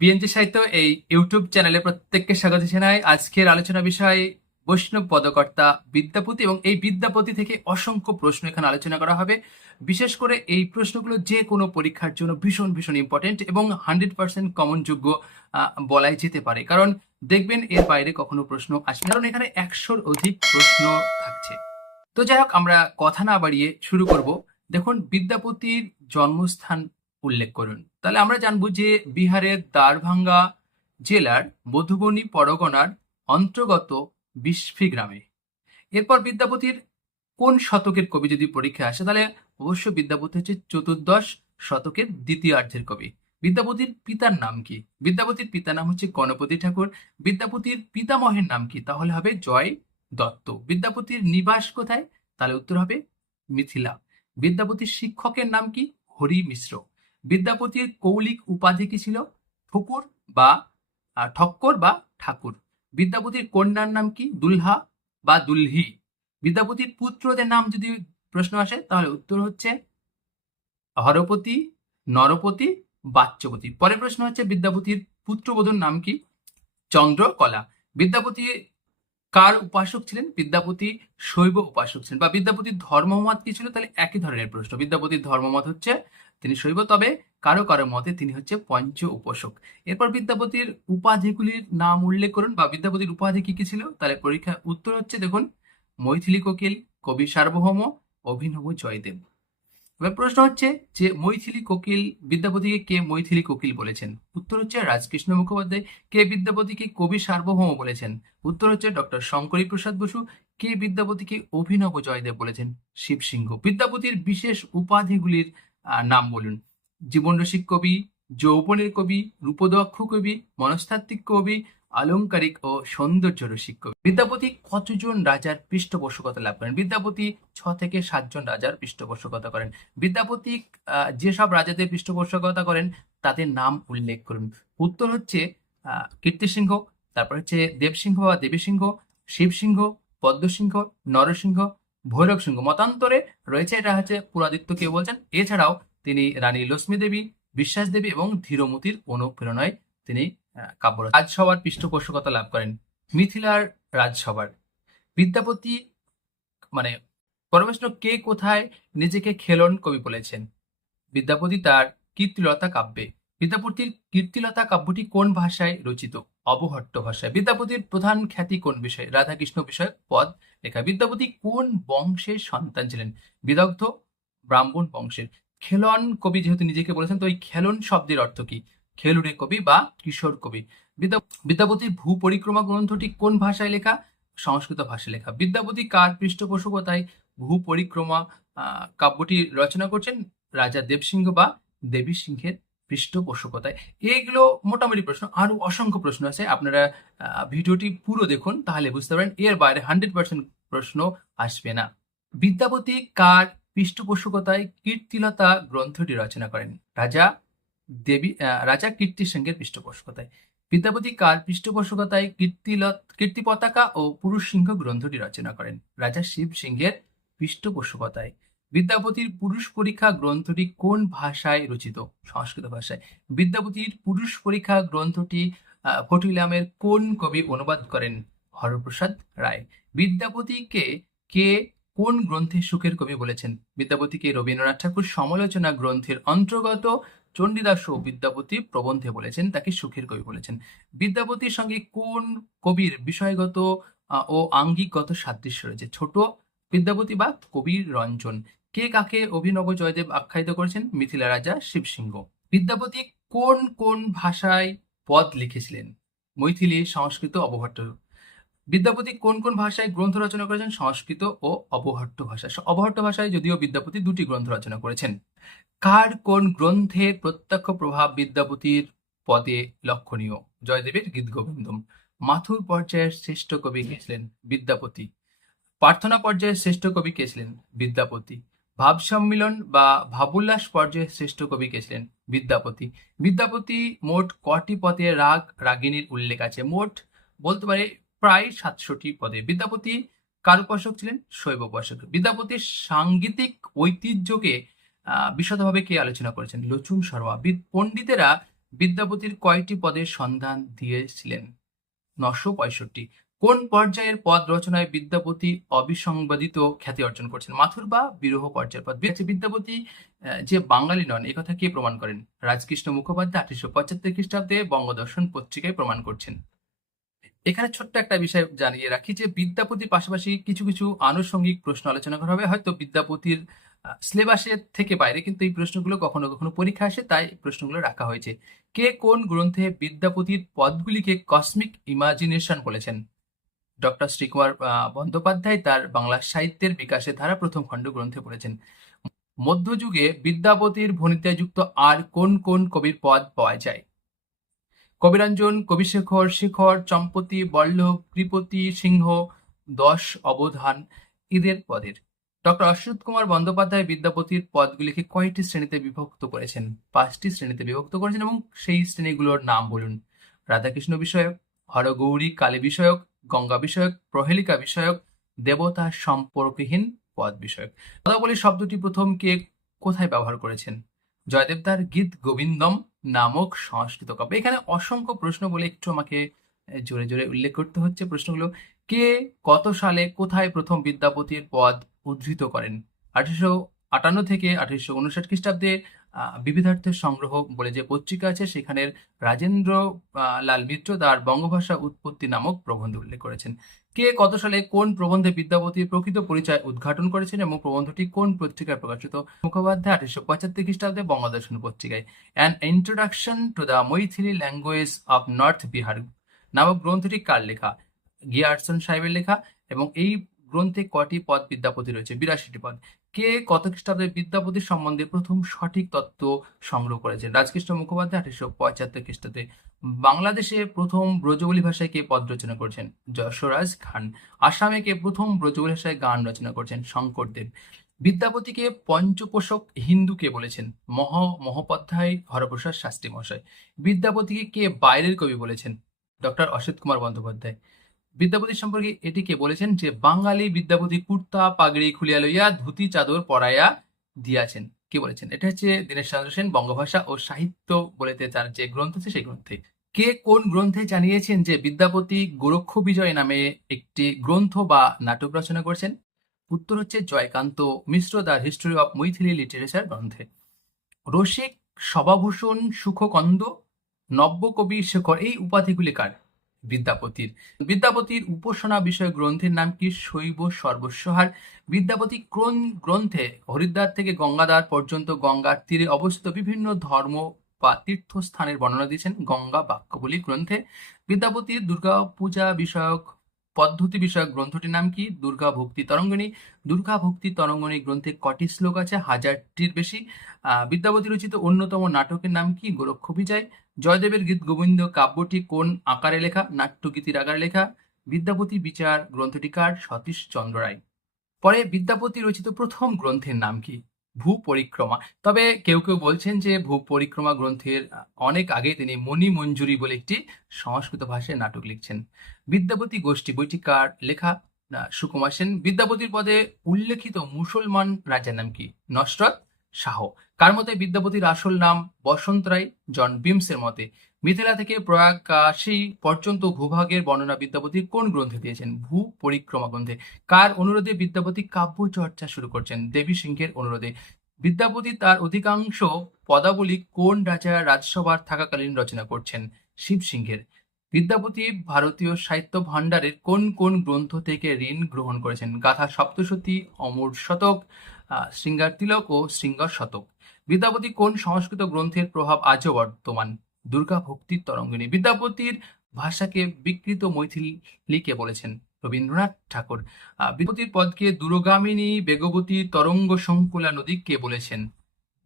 BNG সাহিত্য এই YouTube চ্যানেলে প্রত্যেককে স্বাগত জানাই। আজকের আলোচনা বিষয়, বৈষ্ণব পদকর্তা বিদ্যাপতি এবং এই বিদ্যাপতি থেকে অসংখ্য প্রশ্ন এখানে আলোচনা করা হবে। বিশেষ করে এই প্রশ্নগুলো যে কোনো পরীক্ষার জন্য ভীষণ ভীষণ ইম্পর্টেন্ট এবং হান্ড্রেড পার্সেন্ট কমন যোগ্য বলাই যেতে পারে। কারণ দেখবেন এর বাইরে কখনো প্রশ্ন আসবে কারণ এখানে একশোর অধিক প্রশ্ন থাকছে। তো যাই হোক, আমরা কথা না বাড়িয়ে শুরু করব। দেখুন, বিদ্যাপতির জন্মস্থান উল্লেখ করুন। তাহলে আমরা জানব যে বিহারের দ্বারভাঙ্গা জেলার মধুবনী পরগনার অন্তর্গত বিস্ফি গ্রামে। এরপর বিদ্যাপতির কোন শতকের কবি যদি পরীক্ষা আসে তাহলে অবশ্য বিদ্যাপতি হচ্ছে চতুর্দশ শতকের দ্বিতীয়ার্ধের কবি। বিদ্যাপতির পিতার নাম কি? বিদ্যাপতির পিতার নাম হচ্ছে গণপতি ঠাকুর। বিদ্যাপতির পিতামহের নাম কি? তাহলে হবে জয় দত্ত। বিদ্যাপতির নিবাস কোথায়? তাহলে উত্তর হবে মিথিলা। বিদ্যাপতির শিক্ষকের নাম কি? হরি মিশ্র। বিদ্যাপতির কৌলিক উপাধি কি ছিল? ঠকুর বা ঠক্কর বা ঠাকুর। বিদ্যাপতির কন্যার নাম কি? দুলহা বা দুলহি। বিদ্যাপতির পুত্রদের নাম যদি প্রশ্ন আসে, তাহলে উত্তর হচ্ছে হরপতি, নরপতি বাচ্যপতি পরের প্রশ্ন হচ্ছে বিদ্যাপতির পুত্রবধূর নাম কি? চন্দ্রকলা। বিদ্যাপতি কার উপাসক ছিলেন? বিদ্যাপতি শৈব উপাসক ছিলেন। বা বিদ্যাপতির ধর্মমত কি ছিল? তাহলে একই ধরনের প্রশ্ন। বিদ্যাপতির ধর্মমত হচ্ছে তিনি শৈব, তবে কারও কারও মতে তিনি হচ্ছে পঞ্চ উপাসক। এরপর বিদ্যাপতির উপাধিগুলির নাম উল্লেখ করুন। বা বিদ্যাপতির উপাধি কি কি ছিল? তাহলে পরীক্ষার উত্তর হচ্ছে, দেখুন, মৈথিলী কোকিল, কবি সার্বভৌম, অভিনব জয়দেব। এবার প্রশ্ন হচ্ছে যে মৈথিলী কোকিল বিদ্যাপতিকে কে মৈথিলী কোকিল বলেছেন? উত্তর হচ্ছে রাজকৃষ্ণ মুখোপাধ্যায়। কে বিদ্যাপতিকে কবি সার্বভৌম বলেছেন? উত্তর হচ্ছে ডক্টর শঙ্করী প্রসাদ বসু। কে বিদ্যাপতিকে অভিনব জয়দেব বলেছেন? শিবসিংহ বিদ্যাপতির বিশেষ উপাধিগুলির নাম বলুন। জীবন রসিক কবি, যৌবনের কবি, রূপদক্ষ কবি, মনস্তাত্ত্বিক কবি আলংকারিক ও সৌন্দর্য রসিক কবি। বিদ্যাপতি কতজন রাজার পৃষ্ঠপোষকতা লাভ করেন? বিদ্যাপতি ছ থেকে সাতজন রাজার পৃষ্ঠপোষকতা করেন। বিদ্যাপতি যেসব রাজাদের পৃষ্ঠপোষকতা করেন, তাদের নাম উল্লেখ করুন। উত্তর হচ্ছে কীর্তিসিংহ, তারপর হচ্ছে দেবসিংহ বা দেবীসিংহ, শিবসিংহ, পদ্মসিংহ, নরসিংহ ভৈরব সিংহ মতান্তরে রয়েছে এটা হচ্ছে পুরাদিত্য কেউ বলছেন। এছাড়াও তিনি রানী লক্ষ্মী দেবী বিশ্বাস দেবী এবং ধীরমতির অনুপ্রেরণায় তিনি কাব্য রাজসভার পৃষ্ঠপোষকতা লাভ করেন মিথিলার রাজসভার। বিদ্যাপতি মানে পরমেশ্ব কে কোথায় নিজেকে খেলন কবি বলেছেন? বিদ্যাপতি তার কীর্তিলতা কাব্যে। বিদ্যাপতির কীর্তিলতা কাব্যটি কোন ভাষায় রচিত? অবহট্ট ভাষায়। বিদ্যাপতির প্রধান খ্যাতি কোন বিষয়ে? রাধাকৃষ্ণ বিষয়ক পদ, লেখা। বিদ্যাপতি কোন বংশের সন্তান ছিলেন? বিদগ্ধ, ব্রাহ্মণ বংশের। খেলন কবি যেহেতু নিজেকে বলেছেন, তো এই খেলন শব্দের অর্থ কি? খেলুড়ে কবি বা কিশোর কবি। বিদ্যা বিদ্যাপতির ভূ পরিক্রমা গ্রন্থটি কোন ভাষায় লেখা? সংস্কৃত ভাষায় লেখা। বিদ্যাপতি কার পৃষ্ঠপোষকতায় ভূ পরিক্রমা কাব্যটি রচনা করছেন? রাজা দেবসিংহ বা দেবী সিংহের পৃষ্ঠপোষকতায়। এইগুলো মোটামুটি প্রশ্ন। আরও অসংখ্য প্রশ্ন আছে। আপনারা ভিডিওটি পুরো দেখুন, তাহলে বুঝতে পারেন এর বাইরে হান্ড্রেড পার্সেন্ট প্রশ্ন আসবে না। বিদ্যাপতি কার পৃষ্ঠপোষকতায় কীর্তিলতা গ্রন্থটি রচনা করেন? রাজা দেবী রাজা কীর্তি সিংহের পৃষ্ঠপোষকতায়। বিদ্যাপতি কার পৃষ্ঠপোষকতায় কীর্তিলত কীর্তি পতাকা ও পুরুষ সিংহ গ্রন্থটি রচনা করেন। রাজা শিব সিংহের পৃষ্ঠপোষকতায়। বিদ্যাপতির পুরুষ পরীক্ষা গ্রন্থটি কোন ভাষায় রচিত? সংস্কৃত ভাষায়। বিদ্যাপতির পুরুষ পরীক্ষা গ্রন্থটি ফটিলামের কোন কবি অনুবাদ করেন? হরপ্রসাদ রায়। বিদ্যাপতিকে কে কোন গ্রন্থে সুখের কবি বলেছেন? বিদ্যাপতিকে রবীন্দ্রনাথ ঠাকুর সমালোচনা গ্রন্থের অন্তর্গত চণ্ডীদাস ও বিদ্যাপতি প্রবন্ধে বলেছেন, তাকে সুখের কবি বলেছেন। বিদ্যাপতির সঙ্গে কোন কবির বিষয়গত ও আঙ্গিকগত সাদৃশ্য রয়েছে? ছোট বিদ্যাপতি বা কবির রঞ্জন। কে কাকে অভিনব জয়দেব আখ্যায়িত করেছেন? মিথিলা রাজা, শিবসিংহ। বিদ্যাপতি কোন কোন ভাষায় পদ লিখেছিলেন? মৈথিলি, সংস্কৃত, অবহট্ট। বিদ্যাপতি কোন কোন ভাষায় গ্রন্থ রচনা করেছেন? সংস্কৃত ও অবহট্ট ভাষা। অবহট্ট ভাষায় যদিও বিদ্যাপতি দুটি গ্রন্থ রচনা করেছেন। কার কোন গ্রন্থের প্রত্যক্ষ প্রভাব বিদ্যাপতির পদে লক্ষণীয়? জয়দেবের গীত গোবিন্দম। মাথুর পর্যায়ের শ্রেষ্ঠ কবি কে ছিলেন? বিদ্যাপতি। প্রার্থনা পর্যায়ের শ্রেষ্ঠ কবি কে ছিলেন? বিদ্যাপতি। ভাব সম্মিলন বা ভাবুল্লাস পর্যায়ের শ্রেষ্ঠ কবি কে ছিলেন? বিদ্যাপতি। বিদ্যাপতি মোট কটি পদে রাগ রাগিনীর উল্লেখ আছে? মোট বলতে পারে প্রায় সাতশোটি পদে। বিদ্যাপতি কার ছিলেন? শৈব উপাসক বিদ্যাপতির সাংগীতিক ঐতিহ্যকে বিশদভাবে কে আলোচনা করেছেন? লচুন শর্মা। পণ্ডিতেরা বিদ্যাপতির কয়টি পদের সন্ধান দিয়েছিলেন? নশো পঁয়ষট্টি। কোন পর্যায়ের পদ রচনায় বিদ্যাপতি অবিসংবাদিত খ্যাতি অর্জন করছেন? মাথুর বা বিরহ পর্যায়ের পদ। বিদ্যা- বিদ্যাপতি যে বাঙালি নন, এ কথা কে প্রমাণ করেন? রাজকৃষ্ণ মুখোপাধ্যায় আঠারোশো পঁচাত্তর খ্রিস্টাব্দে বঙ্গদর্শন পত্রিকায় প্রমাণ করছেন। এখানে ছোট্ট একটা বিষয় জানিয়ে রাখি যে, বিদ্যাপতির পাশাপাশি কিছু কিছু আনুষঙ্গিক প্রশ্ন আলোচনা করা হবে। হয়তো বিদ্যাপতির সিলেবাসের থেকে বাইরে কিন্তু এই প্রশ্নগুলো কখনো কখনো পরীক্ষা আসে, তাই প্রশ্নগুলো রাখা হয়েছে। কে কোন গ্রন্থে বিদ্যাপতির পদগুলিকে কসমিক ইমাজিনেশন বলেছেন? ডক্টর শ্রীকুমার বন্দ্যোপাধ্যায় তার বাংলা সাহিত্যের বিকাশে ধারা প্রথম খণ্ড গ্রন্থে পড়েছেন মধ্যযুগে বিদ্যাপতির ভণিতে যুক্ত আর কোন কোন কবির পদ পাওয়া যায়? কবিরঞ্জন, কবিশেখর, শেখর, চম্পতি, বল্লভ কৃপতি সিংহ, দশ অবধান এদের পদের। ডক্টর অশ্বৎ কুমার বন্দ্যোপাধ্যায় বিদ্যাপতির পদগুলিকে কয়টি শ্রেণীতে বিভক্ত করেছেন। পাঁচটি শ্রেণীতে বিভক্ত করেছেন এবং সেই শ্রেণীগুলোর নাম বলুন। রাধাকৃষ্ণ বিষয়ক, হরগৌরী কালী বিষয়ক, গঙ্গা বিষয়ক, প্রহেলিকা বিষয়ক, দেবতা সম্পর্কহীন পদ বিষয়ক। পদাবলী শব্দটি প্রথম কে কোথায় ব্যবহার করেছেন? জয়দেব তার গীত গোবিন্দম নামক সংস্কৃত কাব্য। এখানে অসংখ্য প্রশ্ন বলে একটু আমাকে জোরে জোরে উল্লেখ করতে হচ্ছে প্রশ্নগুলো। কে কত সালে কোথায় প্রথম বিদ্যাপতির পদ উদ্ধৃত করেন। আঠারোশো আটান্ন থেকে আঠারোশো উনষাট খ্রিস্টাব্দে বিবিধার্থের সংগ্রহ বলে যে পত্রিকা আছে, সেখানের রাজেন্দ্র লাল মিত্র তার বঙ্গভাষা উৎপত্তি নামক প্রবন্ধ উল্লেখ করেছেন। কে কত সালে কোন প্রবন্ধে বিদ্যাপতির প্রকৃত পরিচয় উদ্ঘাটন করেছেন এবং প্রবন্ধটি কোন পত্রিকায় প্রকাশিত? মুখোপাধ্যায়, আঠারোশো পঁচাত্তর খ্রিস্টাব্দে, বঙ্গদর্শন পত্রিকায়। An introduction to the Maithili language of north Bihar নামক গ্রন্থটি কার লেখা? গিয়ারসন সাহেবের লেখা এবং এই গ্রন্থে কটি পদ বিদ্যাপতি রয়েছে? বিরাশিটি পদ। কে কত খ্রিস্টাব্দে বিদ্যাপতির সম্বন্ধে প্রথম সঠিক তত্ত্ব সংগ্রহ করেছেন? রাজকৃষ্ণ মুখোপাধ্যায় আঠারোশো পঁচাত্তর খ্রিস্টাব্দে। বাংলাদেশে প্রথম ব্রজবলি ভাষায় কে পদ রচনা করেছেন? যশোরাজ খান। আসামে কে প্রথম ব্রজবলি ভাষায় গান রচনা করেছেন? শঙ্করদেব। বিদ্যাপতিকে পঞ্চপোষক হিন্দু কে বলেছেন? মহ মহোপাধ্যায় হরপ্রসাদ শাস্ত্রী মহাশয়। বিদ্যাপতিকে কে বাইরের কবি বলেছেন? ডক্টর অসিত কুমার বন্দ্যোপাধ্যায়। বিদ্যাপতি সম্পর্কে এটি কে বলেছেন যে, বাঙালি বিদ্যাপতি কুর্তা পাগড়ি খুলিয়া লইয়া ধুতি, চাদর পরাইয়া দিয়াছেন। কে বলেছেন? এটা হচ্ছে দীনেশ চন্দ্র সেন বঙ্গভাষা ও সাহিত্য বলেতে তার যে গ্রন্থ আছে সেই গ্রন্থে। কে কোন গ্রন্থে জানিয়েছেন যে, বিদ্যাপতি গোরক্ষ বিজয় নামে একটি গ্রন্থ বা নাটক রচনা করেছেন? উত্তর হচ্ছে Jayakanta Mishra, the history of Maithili literature গ্রন্থে। রসিক সভাভূষণ সুখকন্দ, নব্যকবি শেখর, এই উপাধিগুলি কার? বিদ্যাপতির। বিদ্যাপতির উপাসনা বিষয় গ্রন্থের নাম কি? শৈব সর্বস্বহার। বিদ্যাপতি কোন গ্রন্থে হরিদ্বার থেকে গঙ্গাধার পর্যন্ত গঙ্গার তীরে অবস্থিত বিভিন্ন ধর্ম বা তীর্থস্থানের বর্ণনা দিয়েছেন গঙ্গা বাক্যবলী গ্রন্থে। বিদ্যাপতির দুর্গা পূজা বিষয়ক পদ্ধতি বিষয়ক গ্রন্থটির নাম কি? দুর্গা ভক্তি তরঙ্গিনী দুর্গা ভক্তি তরঙ্গিনী গ্রন্থে কটি শ্লোক আছে? হাজারটির বেশি। আহ, বিদ্যাপতি রচিত অন্যতম নাটকের নাম কি? গোরক্ষ বিজয়। জয়দেবের গীত গোবিন্দ কাব্যটি কোন আকারে লেখা? নাট্যগীতির আকারে লেখা? বিদ্যাপতি বিচার গ্রন্থটি কার? সতীশ চন্দ্র রায়। পরে বিদ্যাপতি রচিত প্রথম গ্রন্থের নাম কি? ভূ পরিক্রমা তবে কেউ কেউ বলছেন যে ভূ পরিক্রমা গ্রন্থের অনেক আগে তিনি মণি মঞ্জুরি বলে একটি সংস্কৃত ভাষায় নাটক লিখছেন। বিদ্যাপতি গোষ্ঠী বইটি কার? লেখা? সুকুমার সেন। বিদ্যাপতির পদে উল্লেখিত মুসলমান রাজার নাম কি? নসরত শাহ। কার মতে বিদ্যাপতির আসল নাম বসন্ত রায়? জন বিমসের মতে মিথিলা থেকে প্রয়াগ কাশী পর্যন্ত ভূভাগের বর্ণনা বিদ্যাপতি কোন গ্রন্থে দিয়েছেন? ভূ পরিক্রমা গ্রন্থে। কার অনুরোধে বিদ্যাপতি কাব্য চর্চা শুরু করছেন? দেবী সিংহের অনুরোধে। বিদ্যাপতি তার অধিকাংশ পদাবলী কোন রাজা রাজসভার থাকাকালীন রচনা করছেন? শিব সিংহের। বিদ্যাপতি ভারতীয় সাহিত্য ভাণ্ডারের কোন কোন গ্রন্থ থেকে ঋণ গ্রহণ করেছেন? গাথা সপ্তশতী, অমর শতক শৃঙ্গার তিলক ও শৃঙ্গার শতক। বিদ্যাপতি কোন সংস্কৃত গ্রন্থের প্রভাব আজও বর্তমান? দুর্গা ভক্তির তরঙ্গিনী বিদ্যাপতির ভাষাকে বিকৃত মৈথিলীকে বলেছেন রবীন্দ্রনাথ ঠাকুর। বিদ্যাপতির পদকে দূরগামিনী, বেগবতী, তরঙ্গ সংকুলা নদী কে বলেছেন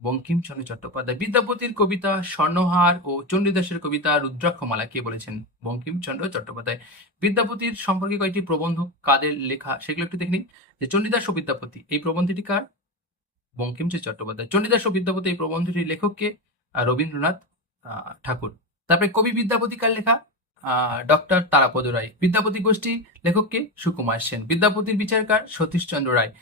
বঙ্কিমচন্দ্র চট্টোপাধ্যায় বিদ্যাপতির কবিতা, স্বর্ণহার ও চণ্ডীদাসের কবিতা রুদ্রাক্ষমালা কে বলেছেন? বঙ্কিমচন্দ্র চট্টোপাধ্যায়, বিদ্যাপতির সম্পর্কে কয়েকটি প্রবন্ধ কাদের লেখা সেগুলো একটু দেখে নিন। যে চণ্ডীদাস ও বিদ্যাপতি, এই প্রবন্ধটি কার? বঙ্কিমচন্দ্র চট্টোপাধ্যায়, চণ্ডীদাস ও বিদ্যাপতি এই প্রবন্ধটির লেখককে রবীন্দ্রনাথ ঠাকুর। তারপরে কবি বিদ্যাপতি কার লেখা? ডক্টর তারাপদ রায়। বিদ্যাপতি গোষ্ঠী লেখককে সুকুমার সেন। বিদ্যাপতির বিচারকার সতীশচন্দ্র রায়।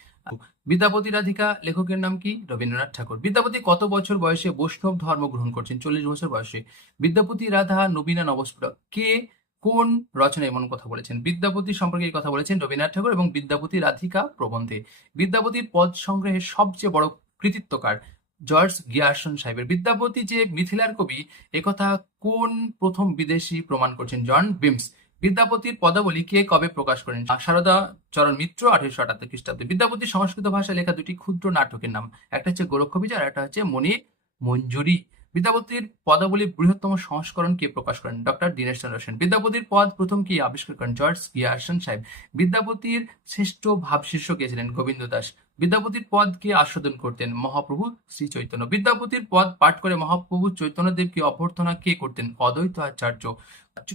বিদ্যাপতি রাধিকা, লেখকের নাম কি? রবীন্দ্রনাথ ঠাকুর। বিদ্যাপতি কত বছর বয়সে বৈষ্ণব ধর্ম গ্রহণ করছেন? চল্লিশ বছর বয়সে। বিদ্যাপতি রাধা, নবীনা নবস্ফুটক কে কোন রচনা এমন কথা বলেছেন? বিদ্যাপতি সম্পর্কে এই কথা বলেছেন রবীন্দ্রনাথ ঠাকুর এবং বিদ্যাপতি রাধিকা প্রবন্ধে। বিদ্যাপতির পদ সংগ্রহের সবচেয়ে বড় কৃতিত্বকার জর্জ গিয়ারসন সাহেবের। বিদ্যাপতি যে মিথিলার কবি একথা কোন প্রথম বিদেশি প্রমাণ করছেন? জন বিমস। বিদ্যাপতির পদাবলী কে কবে প্রকাশ করেন? সারদা চরণ মিত্র আঠারোশো আটাত্তর খ্রিস্টাব্দে। বিদ্যাপতি সংস্কৃত ভাষায় লেখা দুটি ক্ষুদ্র নাটকের নাম। একটা হচ্ছে গোরক্ষ বিচার একটা হচ্ছে মণি মঞ্জুরি। বিদ্যাপতির পদাবলীর বৃহত্তম সংস্করণ কে প্রকাশ করেন? ডক্টর দীনেশ চন্দ্র সেন। বিদ্যাপতির পদ প্রথম কি আবিষ্কার করেন? জর্জ গিয়ারসন সাহেব। বিদ্যাপতির শ্রেষ্ঠ ভাবশিষ্য কে ছিলেন? গোবিন্দ দাস। বিদ্যাপতির পদ কে আস্বাদন করতেন? মহাপ্রভু শ্রী চৈতন্য। বিদ্যাপতির পদ পাঠ করে মহাপ্রভু চৈতন্যদেবকে অভ্যর্থনা কে করতেন? অদ্বৈত আচার্য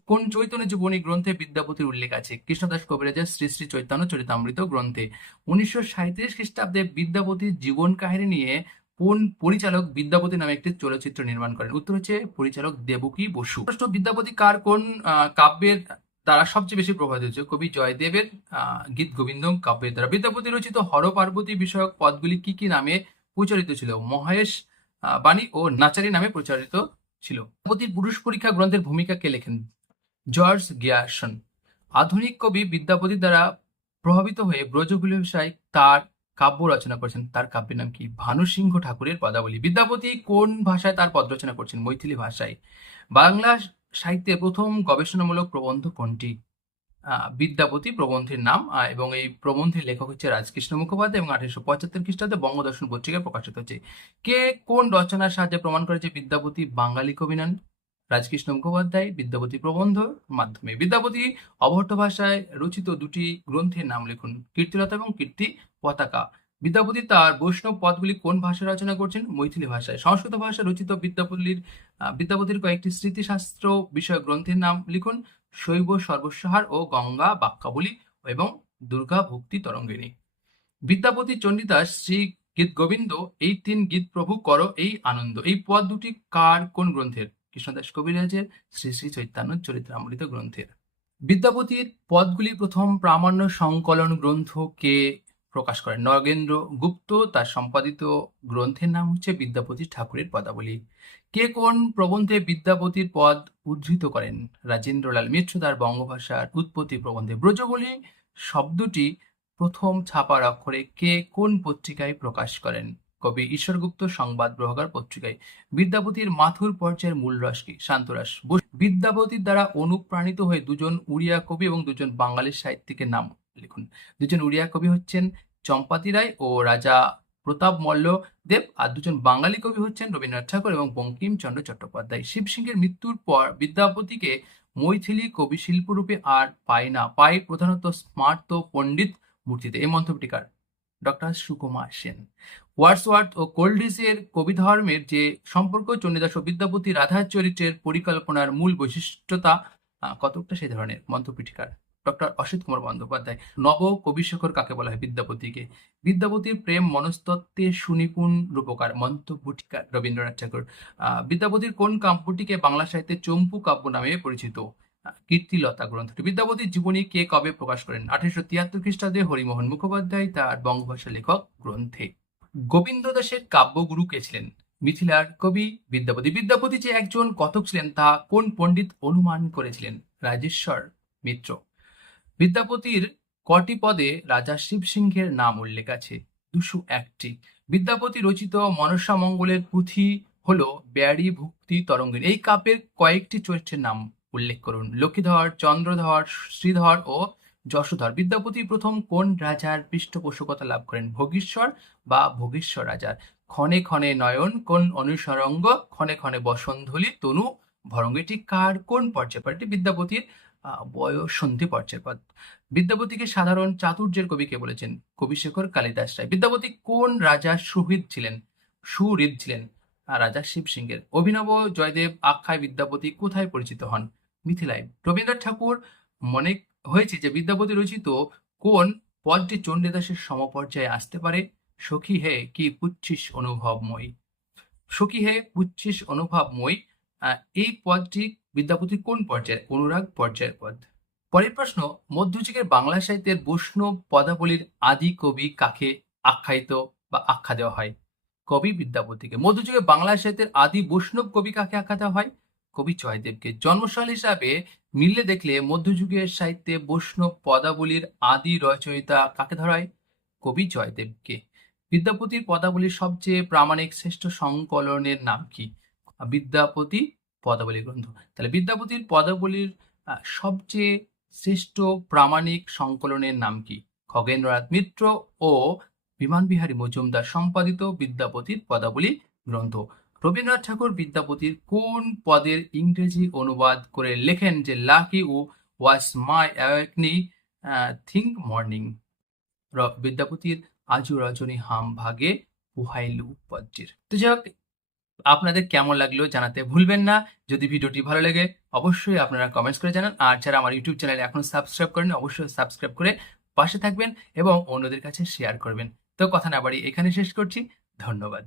কোন চৈতন্য জীবনী গ্রন্থে বিদ্যাপতির উল্লেখ আছে? কৃষ্ণদাস কবিরাজের শ্রী শ্রী চৈতন্য চরিতামৃত গ্রন্থে। উনিশশো সাঁত্রিশ খ্রিস্টাব্দে বিদ্যাপতির জীবন কাহিনী নিয়ে কোন পরিচালক বিদ্যাপতি নামে একটি চলচ্চিত্র নির্মাণ করেন? উত্তর হচ্ছে পরিচালক দেবকী বসু। বিদ্যাপতি কার কোন কাব্যের দ্বারা সবচেয়ে বেশি প্রভাবিত হয়েছে? কবি জয়দেবের গীত গোবিন্দম কাব্যের দ্বারা। বিদ্যাপতি রচিত হর পার্বতী বিষয়ক পদগুলি কি কি নামে প্রচারিত ছিল? মহেশ বাণী ও নাচারি নামে প্রচারিত ছিল। বিদ্যাপতির পুরুষ পরীক্ষা গ্রন্থের ভূমিকা কে লেখেন জর্জ গিয়ারসন। আধুনিক কবি বিদ্যাপতি দ্বারা প্রভাবিত হয়ে ব্রজগুলি ভাষায় তার কাব্য রচনা করেছেন। তার কাব্যের নাম কি? ভানুসিংহ ঠাকুরের পদাবলী। বিদ্যাপতি কোন ভাষায় তার পদ রচনা করছেন? মৈথিলি ভাষায়। বাংলা সাহিত্যে প্রথম গবেষণামূলক প্রবন্ধ কোনটি? বিদ্যাপতি প্রবন্ধের নাম এবং এই প্রবন্ধের লেখক হচ্ছে রাজকৃষ্ণ মুখোপাধ্যায় এবং আঠারোশো পঁচাত্তর খ্রিস্টাব্দে বঙ্গদর্শন পত্রিকায় প্রকাশিত হচ্ছে। কে কোন রচনার সাহায্যে প্রমাণ করেছে বিদ্যাপতি বাঙালি কবি নন? রাজকৃষ্ণ মুখোপাধ্যায়, বিদ্যাপতি প্রবন্ধ, মাধ্যমে। বিদ্যাপতি অবহট্ট ভাষায় রচিত দুটি গ্রন্থের নাম লিখুন, কীর্তিলতা এবং কীর্তি পতাকা। বিদ্যাপতি তার বৈষ্ণব পদগুলি কোন ভাষায় রচনা করছেন? মৈথিলি ভাষায়। সংস্কৃত ভাষায় রচিত বিদ্যাপতির বিদ্যাপতির কয়েকটি স্মৃতিশাস্ত্র বিষয়ক গ্রন্থের নাম লিখুন শৈব সর্বস্বহার ও গঙ্গা বাক্যাবলী এবং দুর্গা ভক্তি তরঙ্গিনী। বিদ্যাপতি চণ্ডীদাস শ্রী গীত গোবিন্দ, এই তিন গীত প্রভু কর এই আনন্দ। এই পদ দুটি কার, কোন গ্রন্থের? কৃষ্ণদাস কবিরাজের শ্রী শ্রী চৈতন্য চরিত্রামৃত গ্রন্থের। বিদ্যাপতির পদগুলি প্রথম প্রামাণ্য সংকলন গ্রন্থ কে? প্রকাশ করেন। নগেন্দ্র গুপ্ত তার সম্পাদিত গ্রন্থের নাম হচ্ছে বিদ্যাপতি ঠাকুরের পদাবলী। কে কোন প্রবন্ধে বিদ্যাপতির পদ উদ্ধৃত করেন? রাজেন্দ্রলাল মিত্র তার বঙ্গভাষার উৎপত্তি প্রবন্ধে। ব্রজবলী শব্দটি প্রথম ছাপার অক্ষরে কে কোন পত্রিকায় প্রকাশ করেন? কবি ঈশ্বরগুপ্ত সংবাদ গ্রহকার পত্রিকায়। বিদ্যাপতির মাথুর পর্যায়ের মূল রস কি শান্তরাস বিদ্যাপতির দ্বারা অনুপ্রাণিত হয়ে দুজন উড়িয়া কবি এবং দুজন বাঙালি সাহিত্যিকের নাম লিখুন। দুজন উড়িয়া কবি হচ্ছেন চম্পাতি রায় ও রাজা প্রতাপ মল্ল দেব আর দুজন বাঙালি কবি হচ্ছেন রবীন্দ্রনাথ ঠাকুর এবং বঙ্কিমচন্দ্র চট্টোপাধ্যায়। শিবসিংহের মৃত্যুর পর বিদ্যাপতিকে মৈথিলি কবি শিল্পরূপে আর পায় না, পায় প্রধানত স্মার্ত পণ্ডিত মূর্তিতে। এই মন্তব্যটিকার ডক্টর সুকুমার সেন। ওয়ার্ডসওয়ার্থ ও কোল্ডিসের কবিধর্মের যে সম্পর্ক, চণ্ডীদাস ও বিদ্যাপতি রাধার চরিত্রের পরিকল্পনার মূল বৈশিষ্ট্যতা কতকটা সেই ধরনের? মন্তপীঠিকার ডক্টর অসিত কুমার বন্দ্যোপাধ্যায়। নব কবিশেখর কাকে বলা হয়? বিদ্যাপতিকে। বিদ্যাপতির প্রেম, মনস্তত্ত্বে সুনিপুণ রূপকার মন্তপীঠিকার রবীন্দ্রনাথ ঠাকুর। বিদ্যাপতির কোন কাব্যটিকে বাংলা সাহিত্যে চম্পু কাব্য নামে পরিচিত? কীর্তিলতা গ্রন্থটি। বিদ্যাপতির জীবনী কে কবে প্রকাশ করেন? আঠারোশো তিয়াত্তর খ্রিস্টাব্দে হরিমোহন মুখোপাধ্যায়, তার বঙ্গভাষা লেখক গ্রন্থে। গোবিন্দ দাসের কাব্যগুরু কে ছিলেন? মিথিলার কবি, বিদ্যাপতি। বিদ্যাপতি যে একজন কথক ছিলেন, তা কোন পণ্ডিত অনুমান করেছিলেন? রাজেশ্বর মিত্র। বিদ্যাপতির কটি পদে রাজা শিবসিংহের নাম উল্লেখ আছে, দুশো একটি। বিদ্যাপতি রচিত মনসা মঙ্গলের পুঁথি হলো ব্যারি ভক্তি তরঙ্গের। এই কাপের কয়েকটি চরিত্রের নাম উল্লেখ করুন। লক্ষ্মীধর, চন্দ্রধর, শ্রীধর ও যশোধর। বিদ্যাপতি প্রথম কোন রাজার পৃষ্ঠপোষকতা লাভ করেন? ভোগীশ্বর বা ভোগেশ্বর রাজার? ক্ষণে ক্ষণে নয়ন, কোন অনুসরঙ্গ? ক্ষণে ক্ষণে বসন্ধলি, তনু ভরঙ্গ এটি কার? কোন পর্যায়? বিদ্যাপতির আহ, বয়ঃসন্ধি পর্যায় পদ বিদ্যাপতিকে সাধারণ চাতুর্যের কবি কে বলেছেন? কবিশেখর কালিদাস রায়। বিদ্যাপতি কোন রাজা সুহৃদ ছিলেন? সুহৃদ ছিলেন রাজা শিব সিংহের। অভিনব জয়দেব আখ্যায় বিদ্যাপতি কোথায় পরিচিত হন? মিথিলায়। রবীন্দ্রনাথ ঠাকুর মনে হয়েছে যে বিদ্যাপতি রচিত কোন পদটি চণ্ডীদাসের সমপর্যায়ে আসতে পারে? সখী হে কি পুচ্ছিস অনুভবময়ী? সখী হে পুচ্ছিস অনুভবময়ী এই পদটি বিদ্যাপতির কোন পর্যায়ের? অনুরাগ পর্যায়ের পদ। পরের প্রশ্ন, মধ্যযুগের বাংলা সাহিত্যের বৈষ্ণব পদাবলীর আদি কবি কাকে আখ্যায়িত বা আখ্যা দেওয়া হয়? কবি বিদ্যাপতিকে। মধ্যযুগে বাংলা সাহিত্যের আদি বৈষ্ণব কবি কাকে আখ্যা দেওয়া হয়? কবি জয়দেবকে। জন্মশাল হিসাবে মিললে দেখলে মধ্যযুগের সাহিত্যে বৈষ্ণব পদাবলীর আদি রচয়িতা কাকে ধরা হয়? কবি জয়দেবকে। বিদ্যাপতির পদাবলীর সবচেয়ে প্রামাণিক শ্রেষ্ঠ সংকলনের নাম কি? বিদ্যাপতি পদাবলী গ্রন্থ। তাহলে বিদ্যাপতির পদাবলীর সবচেয়ে শ্রেষ্ঠ প্রামাণিক সংকলনের নাম কি? খগেন্দ্রনাথ মিত্র ও বিমান বিহারী মজুমদার সম্পাদিত বিদ্যাপতির পদাবলী গ্রন্থ। রবীন্দ্রনাথ ঠাকুর বিদ্যাপতির কোন পদের ইংরেজি অনুবাদ করে লেখেন যে lucky O was my awakening think morning? বিদ্যাপতির আজু রজনী হাম ভাগে উহাইলু পদ্মের তো যাই হোক আপনাদের কেমন লাগল জানাতে ভুলবেন না। যদি ভিডিওটি ভালো লাগে, অবশ্যই আপনারা কমেন্টস করে জানান। আর যারা আমার ইউটিউব চ্যানেল এখন সাবস্ক্রাইব করেন অবশ্যই সাবস্ক্রাইব করে পাশে থাকবেন এবং অন্যদের কাছে শেয়ার করবেন। তো কথা না বাড়ি এখানে শেষ করছি। ধন্যবাদ।